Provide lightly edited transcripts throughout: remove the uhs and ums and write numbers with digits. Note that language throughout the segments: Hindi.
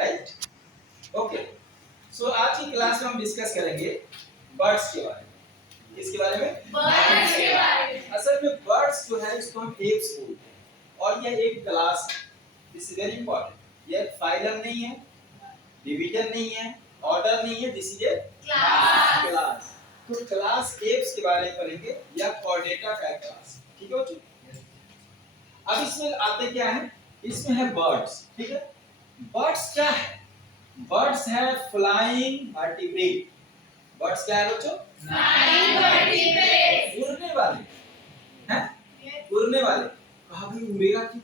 राइट। ओके, सो आज की क्लास में हम डिस्कस करेंगे बर्ड्स के बारे में। किसके बारे में? बर्ड्स के बारे में। असल में बर्ड्स जो है इसको हम एप्स बोलते हैं और यह एक क्लास है। This is very important. यह फाइलम नहीं है, डिवीजन नहीं है, ऑर्डर नहीं है, दिस इज ए क्लास। तो क्लास एप्स के बारे में पढ़ेंगे या कॉर्डेटा का क्लास। ठीक है बच्चों? अब इसमें आते क्या है, इसमें है बर्ड्स। ठीक है, बर्ड्स क्या है? बर्ड्स है फ्लाइंग वर्टिब्रेट। बर्ड्स क्या है बच्चों? Flying vertebrate. उड़ने वाले हैं, उड़ने वाले। कहा भाई उड़ेगा क्यों?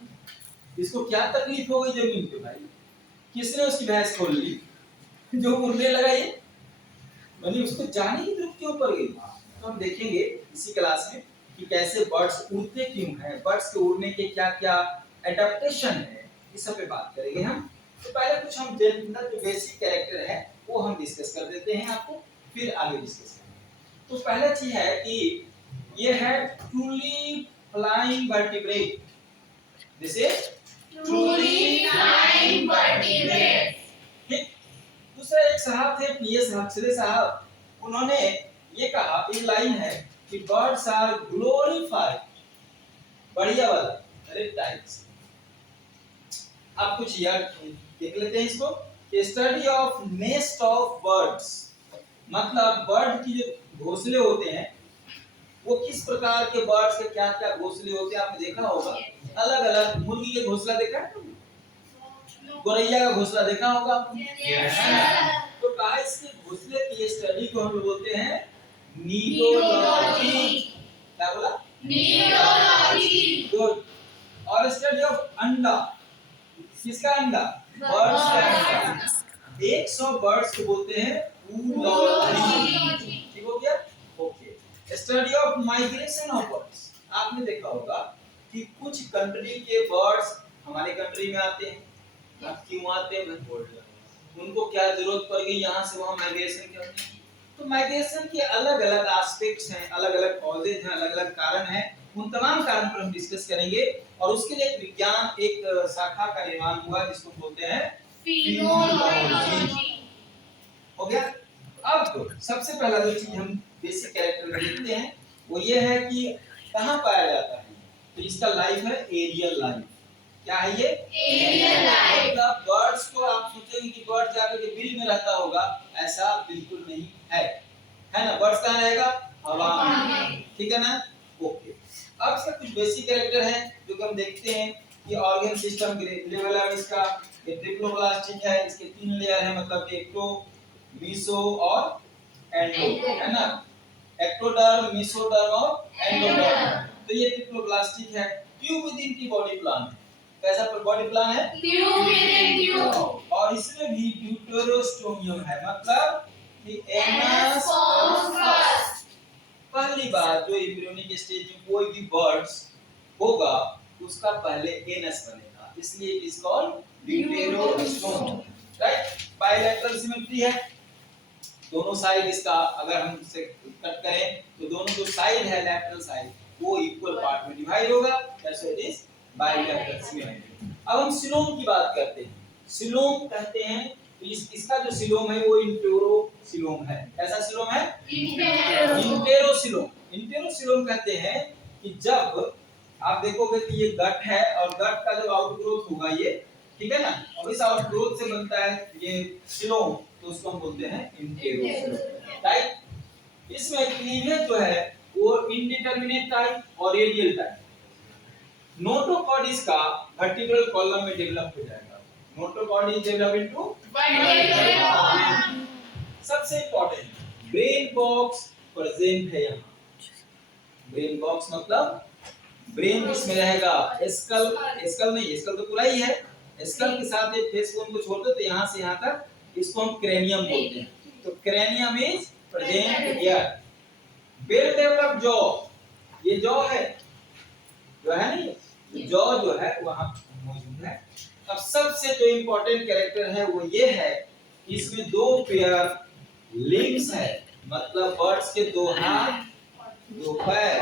इसको क्या तकलीफ हो गई जमीन पे भाई? किसने उसकी भैंस खोल ली जो उड़ने लगा? ये मतलब उसको जाने की जरूरत क्यों पड़ गई? तो हम देखेंगे इसी क्लास में कि कैसे बर्ड्स उड़ते क्यों हैं, बर्ड्स के उड़ने के क्या क्या एडेप्टेशन है, इस सब पे बात करेंगे हम। तो पहले कुछ हम जनरल जो बेसिक कैरेक्टर है वो हम डिस्कस कर देते हैं आपको, फिर आगे डिस्कस करेंगे। तो पहला चीज है कि ये है truly flying vertebrate. This is truly flying vertebrate. ठीक। दूसरा एक साहब थे पीएस हक्सले साहब, उन्होंने ये कहा, एक लाइन है कि बर्ड्स आर ग्लोरीफाइड, बढ़िया वाला रेप्टाइल्स। अब कुछ यार देख लेते हैं इसको कि study of nest of birds, मतलब बर्ड की जो घोंसले होते हैं वो किस प्रकार के बर्ड्स के क्या क्या घोंसले होते हैं आपने देखा होगा। अलग अलग मुर्गी के घोंसला देखा है, गौरैया का घोंसला देखा होगा। तो कहा इसके घोंसले की स्टडी को हम लोग बोलते हैं नीडोलॉजी। क्या बोला? नीडोलॉजी। गुड। और स्टडी ऑफ अंडा, किसका अंडा? बर्ड्स का अंडा। 100 बर्ड्स को बोलते हैं ऊलॉजी। ठीक हो गया? Okay. Study of migration of birds, आपने देखा होगा कि कुछ कंट्री के बर्ड्स हमारे कंट्री में आते हैं। अब क्यों आते हैं? उनको क्या जरूरत पड़ गई यहाँ से वहाँ माइग्रेशन करने की? तो माइग्रेशन के अलग अलग एस्पेक्ट्स हैं, अलग अलग कॉजेज हैं, अलग अलग कारण हैं। उन तमाम कारण पर हम डिस्कस करेंगे और उसके लिए एक विज्ञान, एक शाखा का निर्माण हुआ जिसको बोलते हैं फिनोलॉजी। हो गया? अब सबसे पहला जो चीज हम बेसिक कैरेक्टर में देखते हैं वो ये है कि कहाँ पाया जाता है। तो इसका लाइफ है एरियल लाइफ। क्या है ये? Aerial life. मतलब बर्ड्स को आप सोचेंगे कि बर्ड जाकर के बिल में रहता होगा, ऐसा बिल्कुल नहीं है, है ना? बर्ड्स कहाँ रहेगा? हवा में। ठीक है ना? ओके। अब इसका कुछ बेसिक कैरेक्टर है जो कि हम देखते हैं कि ऑर्गन सिस्टम लेवल है इसका। ये ट्रिप्लोब्लास्टिक है, इसके 3 लेयर है, मतलब एक्टो, मीसो और एंडो, है ना? एक्टोडर्म, मेसोडर्म और एंडोडर्म। तो ये ट्रिप्लोब्लास्टिक है। ट्यूब विद इन की बॉडी प्लान है। कैसा बॉडी प्लान है? Tube with in tube. और इसमें भी ड्यूटेरोस्टोमियम है, मतलब कि एनस फॉर्म्स फर्स्ट। पहली बार जो एम्ब्रियोनिक स्टेज में कोई भी बर्ड्स होगा उसका पहले एनस बनेगा, इसलिए it is called deuterostome. Right? Bilateral symmetry है, दोनों साइड इसका अगर हम इसे कट करें तो दोनों जो साइड है लैटरल साइड वो इक्वल पार्ट में डिवाइड होगा, that's why it is bilateral symmetry. अब हम सिलोम की बात करते हैं। सिलोम कहते हैं इसका जो सिलोम है वो इंटेरोसिलोम है। कैसा सिलोम है? इंटेरोसिलोम। इंटेरोसिलोम कहते हैं कि जब आप देखोगे कि ये गट है और गट का जो आउटग्रोथ होगा ये, ठीक है ना, और इस आउटग्रोथ से बनता है ये सिलोम, तो उसको हम बोलते हैं इंटेरोसिलोम। राइट? इसमें क्लीवेज जो है वो इंडिटरमिनेट टाइप और रेडियल टाइप। नोटोकॉर्ड इसका वर्टिब्रल कॉलम में डेवलप हो जाएगा। Notochord is develop into vertebral column. सबसे इंपॉर्टेंट ब्रेन बॉक्स प्रेजेंट है यहाँ। ब्रेन बॉक्स मतलब ब्रेन इसमें रहेगा, स्कल, स्कल नहीं, स्कल तो पूरा ही है, स्कल के साथ एक फेस बोन को छोड़ दो तो यहाँ से यहाँ तक इसको हम क्रेनियम बोलते हैं। तो cranium is present here. Well developed jaw, ये जॉ है जो है ना, ये जॉ जो है वहां मौजूद है। अब सबसे जो इंपॉर्टेंट कैरेक्टर है वो ये है, इसमें 2 पेयर लिम्स है, मतलब बर्ड्स के 2 हाथ 2 पैर,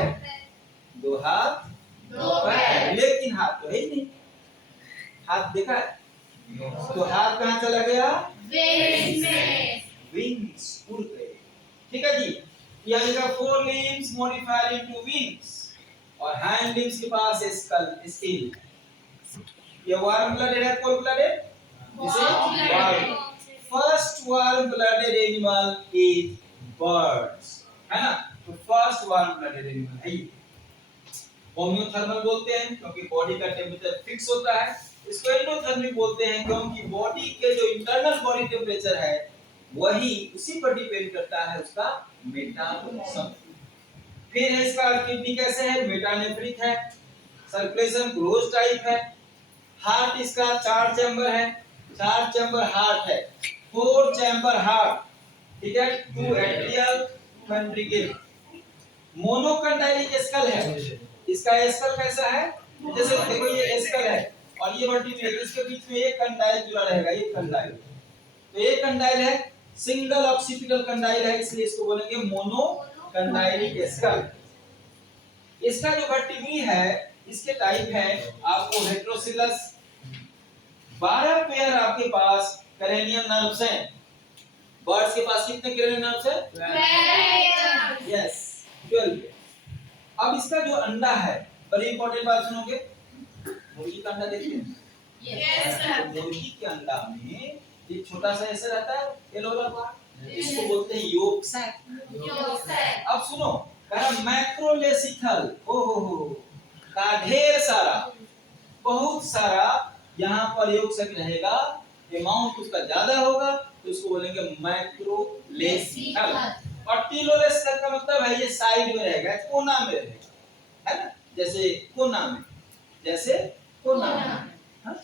2 हाथ 2 पैर, लेकिन हाथ तो है ही नहीं। हाथ देखा है? तो हाथ कहाँ चला गया? Wings में. विंग्स, उड़ गए। ठीक है जी। यानी का four limbs modified into wings और हैंड लिम्स के पास स्किल। ये वार्म ब्लडेड है, cold blooded? Warm-blooded. First warm blooded animal is birds, है ना? तो फर्स्ट वार्म ब्लडेड एनिमल है ये। होम्योथर्मल बोलते हैं क्योंकि बॉडी का टेम्परेचर फिक्स होता है। इसको एंडोथर्मिक बोलते हैं क्योंकि बॉडी के जो इंटरनल बॉडी टेम्परेचर है वही उसी पर डिपेंड करता है उसका मेटाबॉलिज्म। फिर है इसका किडनी कैसे है? मेटानेफ्रिक है। सर्कुलेशन क्लोज टाइप है। हार्ट इसका 4 चैम्बर है, 4 चैम्बर हार्ट है, 4 चैम्बर हार्ट, ठीक है। 2 एट्रियल, 2 वेंट्रिकल। मोनोकंडाइलिक स्कल है। इसका स्कल कैसा है? जैसे देखो ये स्कल है और ये वर्टिब्रेट, इसके बीच में एक कंडाइल जुड़ा रहेगा, ये कंडाइल। तो ये कंडाइल है, सिंगल ऑक्सीपिटल कंडाइल है, इसलिए इसको बोलेंगे मोनोकंडाइलिक स्कल। इसका जो वर्टिब्री है इसके टाइप है आपको हेटेरोसिलस। 12 पेयर आपके पास क्रेनियल नर्व्स हैं। बर्ड्स के पास कितने क्रेनियल नर्व्स हैं? 12. यस, 12। अब इसका जो अंडा है, बड़ी इंपॉर्टेंट बात सुनोगे। मुर्गी का अंडा देखिए। Yes, sir. तो मुर्गी के अंडा में एक छोटा सा ऐसा रहता है येलो वाला पार्ट, इसको बोलते हैं योक सैक। Yolk sac. अब सुनो, कहा मैक्रोलेसिथल, ओहो का ढेर सारा, बहुत सारा यहाँ पर योक सैक रहेगा। अमाउंट उसका ज्यादा होगा तो उसको बोलेंगे मैक्रोलेसिथल। और टीलोलेसिथल का मतलब है ये साइड में रहेगा, कोना में रहेगा, है ना? जैसे कोना में, जैसे कोना में, हाँ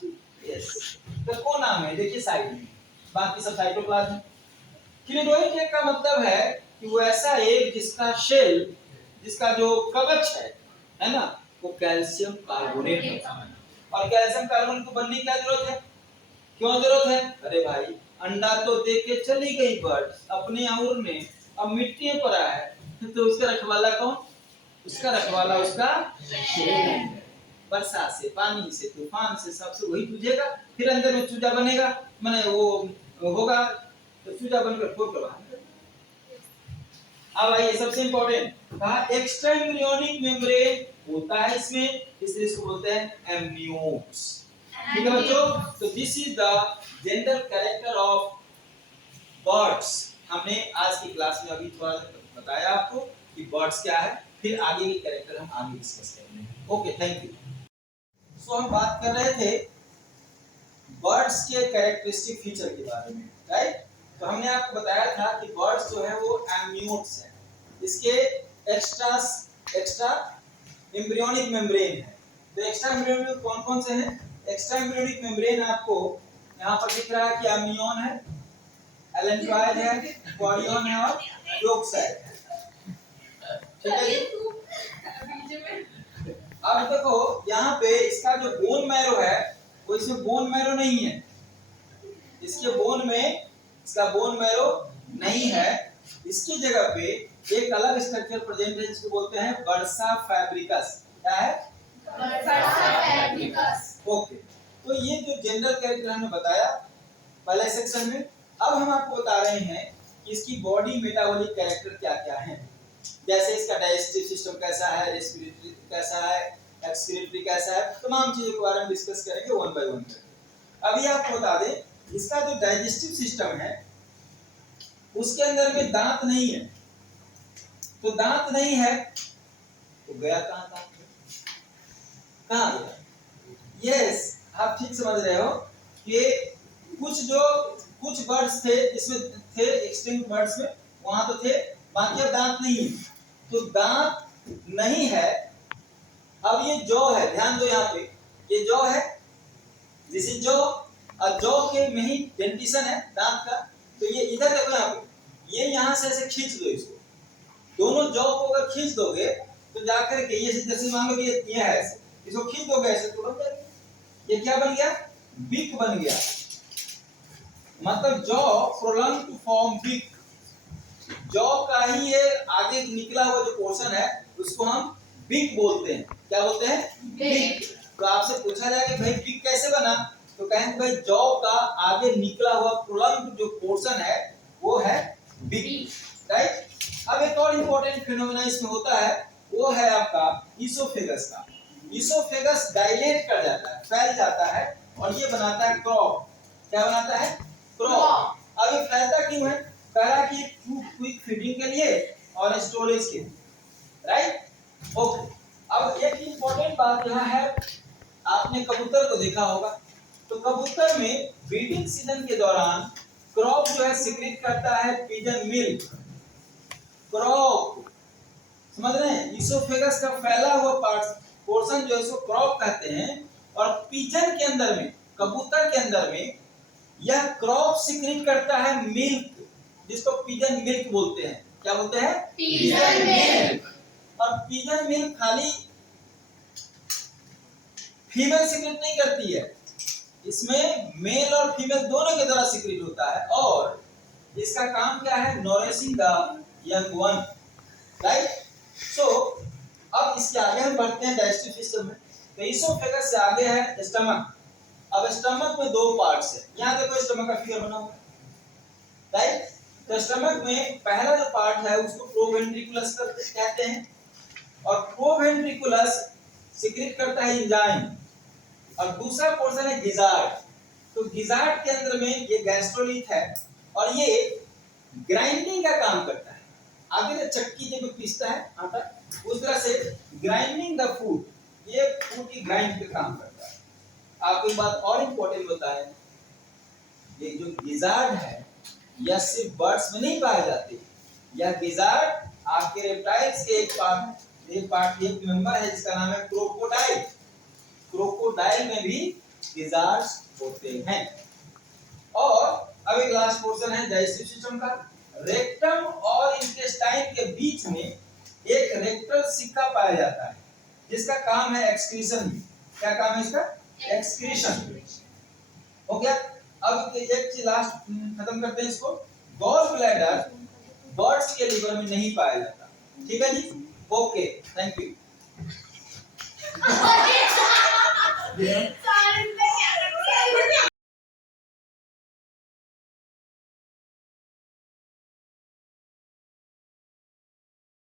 यस। तो कोना में देखिए, साइड में, बाकी सब साइटोप्लाज्म। क्लिडोइड का मतलब है कि वो ऐसा एक जिसका शेल, जिसका जो कवच है ना, वो कैल्शियम कार्बोनेट होता है। और कैल्शियम कार्बोनेट को बनने की क्या जरूरत है? क्यों जरूरत है? अरे भाई, अंडा तो दे के चली गई बर्ड अपने आउर में, अब मिट्टी में पड़ा है, तो उसका रखवाला कौन? उसका रखवाला उसका शेल। वर्षा से, पानी से, तूफान से, सबसे वही तुझेगा, फिर अंदर में चूजा बनेगा, माने वो होगा, तो चूजा बनकर फोड़ कर बाहर। अब आइए सबसे इंपॉर्टेंट, कहा एक्स्ट्रा एम्ब्रियोनिक मेम्ब्रेन होता है इसमें, इसलिए इसको बोलते हैं एम्नियोट्स। ठीक है बच्चों, तो this is the general character of birds. हमने आज की क्लास में अभी थोड़ा बताया आपको कि बर्ड्स क्या है, फिर आगे के कैरेक्टर हम आगे डिस्कस करेंगे। Okay, thank you. सो हम बात कर रहे थे बर्ड्स के कैरेक्टरिस्टिक फीचर के बारे में, राइट? तो हमने आपको बताया था कि बर्ड्स जो है वो एम्नियोट्स हैं। इसके एक्स्ट्रा एम्ब्रियोनिक मेम्ब्रेन है। तो एक्स्ट्रा एम्ब्रियोनिक कौन कौन से हैं? एक्स्ट्रा एम्ब्रियोनिक मेम्ब्रेन आपको यहाँ पर दिख रहा है कि एम्नियन है, एलेंट्रॉयड है, पॉडियन है और योक सैक है। ठीक है जी? अब देखो यहाँ पे इसका जो बोन मैरो है वो इसमें बोन मैरो नहीं है। इसके बोन में इसका बोन मैरो नहीं है। इसकी जगह पे एक अलग स्ट्रक्चर प्रेजेंट है जिसको बोलते हैं बर्सा फैब्रिकस। क्या है? Bursa fabricus. ओके, तो ये जो जनरल कैरेक्टर हमने बताया पहले सेक्शन में। अब हम आपको बता रहे हैं कि इसकी बॉडी मेटाबॉलिक कैरेक्टर क्या क्या है। जैसे इसका डाइजेस्टिव सिस्टम कैसा है, रेस्पिरेटरी कैसा है, एक्सक्रीटरी कैसा है, तमाम चीजों के बारे में डिस्कस करेंगे वन बाय वन करके। अभी आपको बता दें इसका जो डाइजेस्टिव सिस्टम है उसके अंदर में दांत नहीं है। तो दांत नहीं है तो गया कहां दांत? कहां गया? यस, आप ठीक समझ रहे हो कि कुछ बर्ड्स थे जिसमें थे एक्सटिंक्ट बर्ड्स में, वहां तो थे, बाकी अब दांत नहीं है। तो दांत नहीं है। अब ये जॉ है, ध्यान दो यहाँ पे, ये जॉ है, दिस इज जॉ, और जॉ के में ही डेंटिशन है दांत का। तो ये इधर देखो यहाँ पे, ये यहाँ से ऐसे खींच दो इसको, दोनों जॉ को अगर खींच दोगे तो जाकर के ये जैसे मान लो कि ये है ऐसे, इसको खींच दोगे ऐसे तो बन जाएगा। ये क्या बन गया? बिक बन गया। मतलब जॉ प्रोलॉन्ग टू फॉर्म बिक। जॉ का ही ये आगे निकला हुआ जो पोर्शन है उसको हम बिक बोलते हैं। क्या बोलते हैं? Beak. तो आपसे पूछा जाए कि भाई बिक कैसे बना, तो कहेंगे भाई जौ का आगे निकला हुआ प्रोलंग जो पोर्शन है वो है बीक, राइट। अब एक और इंपॉर्टेंट फिनोमेना इसमें होता है, वो है आपका ईसोफेगस का। ईसोफेगस डायलेट कर जाता है, फैल जाता है और ये बनाता है क्रॉप। क्या बनाता है? क्रॉप। अब ये फैलता क्यों है? पहला कि क्विक फीडिंग के लिए और स्टोरेज के लिए, राइट। ओके, अब एक इंपॉर्टेंट बात यहाँ है, आपने कबूतर को देखा होगा, तो कबूतर में ब्रीडिंग सीजन के दौरान क्रॉप जो है सिक्रीट करता है पिजन मिल्क। क्रॉप, समझ रहे हैं? ईसोफेगस का फैला हुआ पार्ट पोर्शन जो है इसको क्रॉप कहते हैं, और पिजन के अंदर में, कबूतर के अंदर में यह क्रॉप सिक्रीट करता है मिल्क, जिसको पिजन मिल्क बोलते हैं। क्या बोलते हैं? Pigeon milk. और पिजन मिल्क खाली फीमेल सिक्रीट नहीं करती है, इसमें मेल और फीमेल दोनों के द्वारा सिक्रीट होता है, और इसका काम क्या है? Nourishing the young one, right. So अब इसके आगे हम बढ़ते हैं डाइजेस्टिव सिस्टम में। तो ईसोफेगस से आगे है स्टमक। अब स्टमक में दो पार्ट्स है, यहाँ देखो स्टमक का फिगर बना हुआ है, राइट। तो स्टमक में पहला जो पार्ट है उसको प्रोवेंट्रिकुलस कहते हैं, और प्रोवेंट्रिकुलस सिक्रीट करता है एंजाइम, और दूसरा पोर्शन है गिजार्ड। तो गिजार्ड के अंदर में ये गैस्ट्रोलिथ है, और ये ग्राइंडिंग का काम करता है। आगे से चक्की जब पीसता है आटा, उस तरह से ग्राइंडिंग द फूड, ये फूड की ग्राइंड का काम करता है। आपको एक बात और इम्पोर्टेंट होता है, ये जो गिजार्ड है यह सिर्फ बर्ड्स में नहीं पाए जाते, यह गिजार्ड आपके रेप्टाइल्स के एक मेंबर है जिसका नाम है क्रोकोडाइल। क्रोकोडाइल में भी गिजार्ड्स होते हैं। और अब एक लास्ट पोर्शन है डाइजेस्टिव सिस्टम का। रेक्टम और इंटेस्टाइन के बीच में एक रेक्टल सिक्का पाया जाता है, जिसका काम है एक्सक्रीशन। क्या काम है इसका? एक्सक्रीशन। हो गया। अब एक चीज लास्ट खत्म करते हैं इसको। गॉल ब्लैडर बर्ड्स के लिवर में नहीं पाया जाता। ठीक है जी, ओके, थैंक यू।